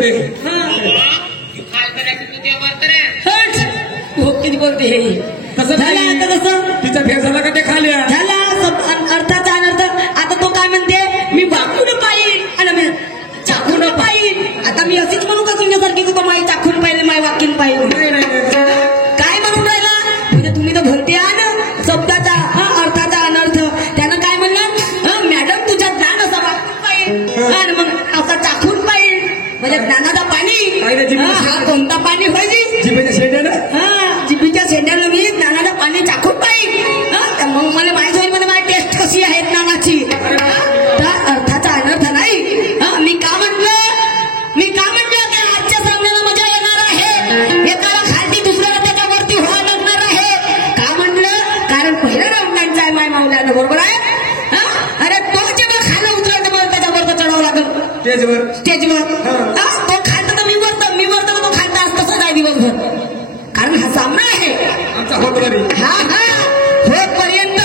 बोलते किती बोलते हे कसं झालं आता कसं तिचा फेस झाला का ते खाली झाला अर्थाचा अनर्थ. आता तो काय म्हणते मी वाकून पाहिन आणि मी चाकून पाहिन. आता मी अशीच म्हणू का तुमच्यासारखी की माई चाकून पाहिले माई वाकीन पाहिजे काय म्हणून राहिला म्हणजे तुम्ही तर भरते ना शब्दाचा अर्थाचा अनर्थ. त्यानं काय म्हणलं मॅडम तुझ्या ज्ञान असा वाकून पाहिजे आणि मग असा चाकून पाहिजे म्हणजे ज्ञानाचा पाणी हा कोणता पाणी पाहिजे जिभेच्या शेंड्यानं जिभीच्या शेंड्यानं मी ज्ञानाचं पाणी चाकून पाहिजे. मग मला माहिती होईल मला माझी टेस्ट कशी आहे ज्ञानाची. तर अर्थाचा अनर्थ नाही. मी का म्हटलं की आजच्या सामन्याला मजा येणार आहे. एकाला खालती दुसऱ्याला त्याच्यावरती व्हावं लागणार आहे. का म्हटलं कारण पहिल्या राऊंडांचा आहे माय मावल्यानं बरोबर आहे. अरे तो जेव्हा खायला उतरला तेव्हा त्याच्यावर चढावं लागल स्टेजवर. तो खालता तर मी वरतो तो खालता तसंच आहे दिवसभर कारण हा सामना आहे आमचा होतवारी. हा होतपर्यंत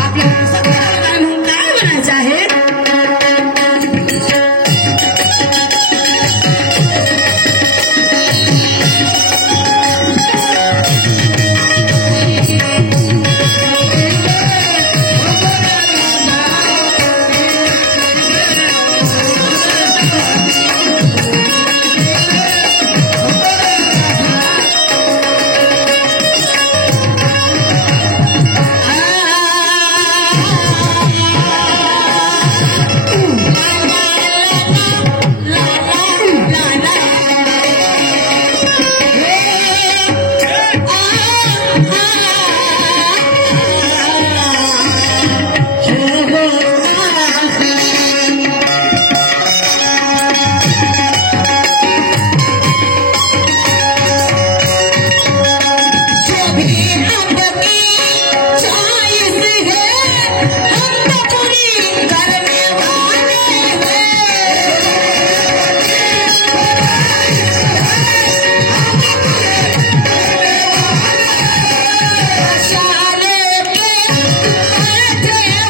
आपल्याला सगळ्याला म्हणून काय म्हणायचं आहे Yeah.